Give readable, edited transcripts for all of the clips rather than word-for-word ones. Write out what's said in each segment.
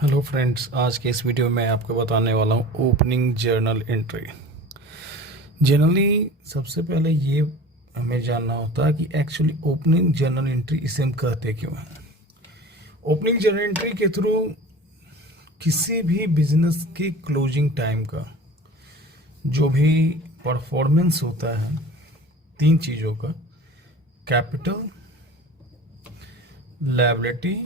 Hello friends, आज के इस वीडियो में आपको बताने वाला हूँ ओपनिंग जर्नल एंट्री। जनरली सबसे पहले ये हमें जानना होता है कि एक्चुअली ओपनिंग जर्नल एंट्री इसे हम कहते क्यों हैं। ओपनिंग जर्नल एंट्री के थ्रू किसी भी बिजनेस के क्लोजिंग टाइम का जो भी परफॉर्मेंस होता है, तीन चीज़ों का, कैपिटल, लायबिलिटी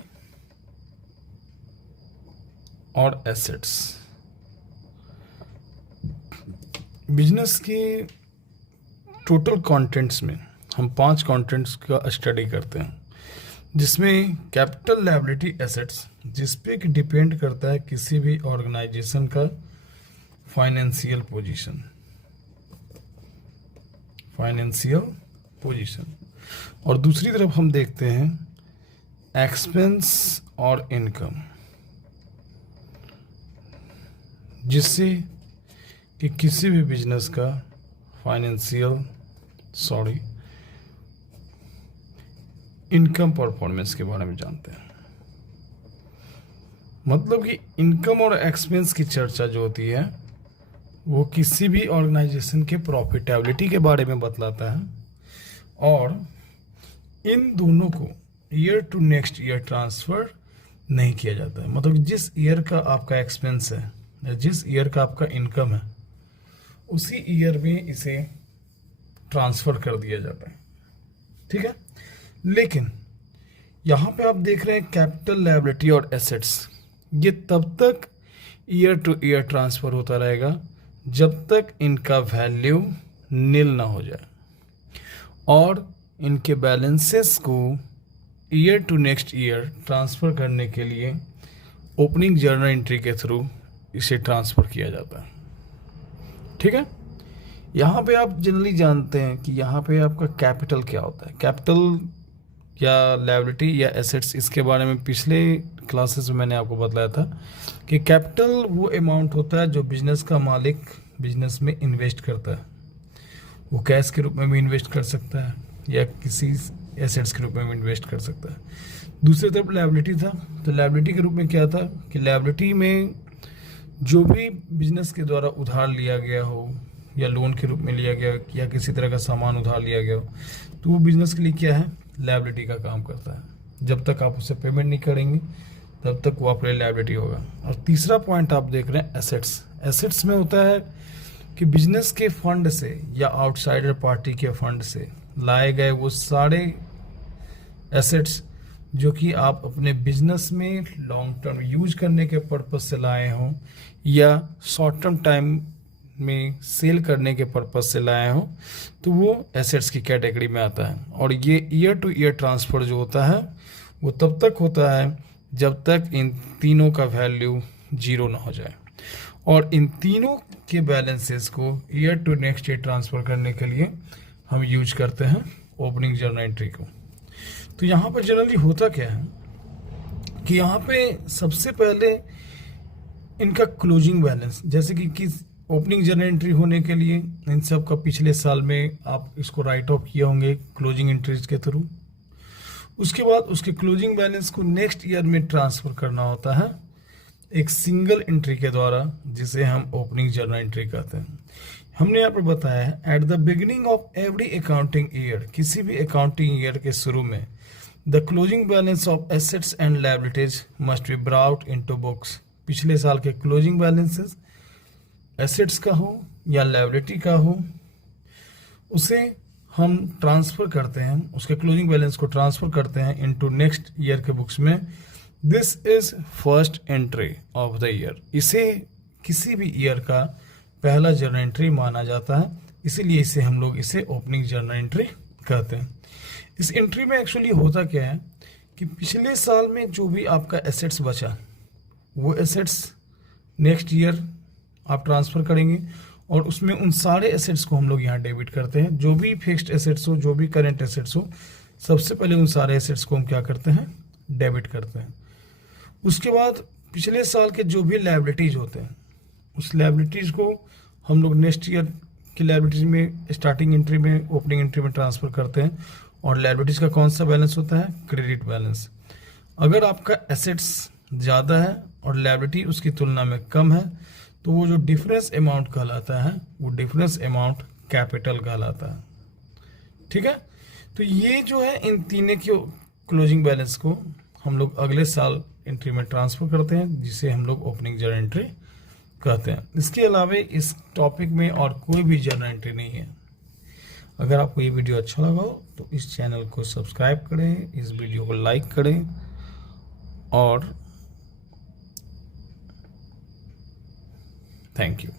और एसेट्स, बिजनेस के टोटल कंटेंट्स में हम 5 कंटेंट्स का स्टडी करते हैं, जिसमें कैपिटल, लायबिलिटी, एसेट्स, जिस पे कि डिपेंड करता है किसी भी ऑर्गेनाइजेशन का फाइनेंशियल पोजीशन। और दूसरी तरफ हम देखते हैं एक्सपेंस और इनकम, जिससे कि किसी भी बिजनेस का इनकम परफॉर्मेंस के बारे में जानते हैं। मतलब कि इनकम और एक्सपेंस की चर्चा जो होती है वो किसी भी ऑर्गेनाइजेशन के प्रॉफिटेबिलिटी के बारे में बतलाता है, और इन दोनों को year to next year transfer नहीं किया जाता है। मतलब जिस ईयर का आपका एक्सपेंस है, जिस ईयर का आपका इनकम है, उसी ईयर में इसे ट्रांसफ़र कर दिया जाता है। ठीक है, लेकिन यहाँ पे आप देख रहे हैं कैपिटल, लायबिलिटी और एसेट्स, ये तब तक ईयर टू ईयर ट्रांसफ़र होता रहेगा जब तक इनका वैल्यू नील ना हो जाए, और इनके बैलेंसेस को year to next year transfer करने के लिए ओपनिंग जर्नल एंट्री के थ्रू इसे ट्रांसफ़र किया जाता है। ठीक है, यहाँ पे आप जनरली जानते हैं कि यहाँ पे आपका कैपिटल क्या होता है। कैपिटल या लायबिलिटी या एसेट्स, इसके बारे में पिछले क्लासेस में मैंने आपको बताया था कि कैपिटल वो अमाउंट होता है जो बिजनेस का मालिक बिजनेस में इन्वेस्ट करता है। वो कैश के रूप में भी इन्वेस्ट कर सकता है या किसी एसेट्स के रूप में भी इन्वेस्ट कर सकता है। दूसरी तरफ लायबिलिटी था, तो लायबिलिटी के रूप में क्या था कि लायबिलिटी में जो भी बिजनेस के द्वारा उधार लिया गया हो या लोन के रूप में लिया गया या किसी तरह का सामान उधार लिया गया हो, तो वो बिजनेस के लिए क्या है, लायबिलिटी का काम करता है। जब तक आप उससे पेमेंट नहीं करेंगे तब तक वो आपके लिए लायबिलिटी होगा। और तीसरा पॉइंट आप देख रहे हैं एसेट्स। एसेट्स में होता है कि बिजनेस के फंड से या आउटसाइडर पार्टी के फंड से लाए गए वो सारे एसेट्स जो कि आप अपने बिजनेस में लॉन्ग टर्म यूज करने के पर्पज़ से लाए हों या शॉर्ट टर्म टाइम में सेल करने के पर्पज़ से लाए हों, तो वो एसेट्स की कैटेगरी में आता है। और ये ईयर टू ईयर ट्रांसफ़र जो होता है वो तब तक होता है जब तक इन तीनों का वैल्यू 0 ना हो जाए, और इन तीनों के बैलेंसेस को year to next year transfer करने के लिए हम यूज करते हैं ओपनिंग जर्नल एंट्री को। तो यहाँ पर जनरली होता क्या है कि यहाँ पे सबसे पहले इनका क्लोजिंग बैलेंस, जैसे कि ओपनिंग जर्नल एंट्री होने के लिए इन सब का पिछले साल में आप इसको राइट ऑफ किए होंगे क्लोजिंग एंट्रीज के थ्रू। उसके बाद उसके क्लोजिंग बैलेंस को नेक्स्ट ईयर में ट्रांसफ़र करना होता है एक सिंगल एंट्री के द्वारा, जिसे हम ओपनिंग जर्नल एंट्री कहते हैं। हमने यहाँ पर बताया है at the beginning of every accounting year, किसी भी अकाउंटिंग ईयर के शुरू में the closing balance of assets and liabilities must be brought into books. पिछले साल के क्लोजिंग बैलेंसेस एसेट्स का हो या लायबिलिटी का हो, उसे हम ट्रांसफ़र करते हैं, उसके क्लोजिंग बैलेंस को ट्रांसफ़र करते हैं इनटू नेक्स्ट ईयर के बुक्स में। This is first entry of the year. इसे किसी भी ईयर का पहला जर्नल एंट्री माना जाता है, इसीलिए इसे हम लोग ओपनिंग जर्नल एंट्री कहते हैं। इस एंट्री में एक्चुअली होता क्या है कि पिछले साल में जो भी आपका एसेट्स बचा वो एसेट्स नेक्स्ट ईयर आप ट्रांसफ़र करेंगे, और उसमें उन सारे एसेट्स को हम लोग यहाँ डेबिट करते हैं। जो भी फिक्स्ड एसेट्स हो, जो भी करेंट एसेट्स हो, सबसे पहले उन सारे एसेट्स को हम क्या करते हैं, डेबिट करते हैं। उसके बाद पिछले साल के जो भी लायबिलिटीज़ होते हैं, उस लायबिलिटीज़ को हम लोग नेक्स्ट ईयर की लायबिलिटीज़ में स्टार्टिंग एंट्री में, ओपनिंग एंट्री में ट्रांसफ़र करते हैं। और लायबिलिटीज़ का कौन सा बैलेंस होता है, क्रेडिट बैलेंस। अगर आपका एसेट्स ज़्यादा है और लायबिलिटी उसकी तुलना में कम है, तो वो जो डिफरेंस अमाउंट कहलाता है वो डिफरेंस अमाउंट कैपिटल कहलाता है। ठीक है, तो ये जो है इन तीनों के क्लोजिंग बैलेंस को हम लोग अगले साल एंट्री में ट्रांसफर करते हैं, जिसे हम लोग ओपनिंग जर्नल एंट्री कहते हैं। इसके अलावा इस टॉपिक में और कोई भी जर्नल एंट्री नहीं है। अगर आपको ये वीडियो अच्छा लगा हो तो इस चैनल को सब्सक्राइब करें, इस वीडियो को लाइक करें और थैंक यू।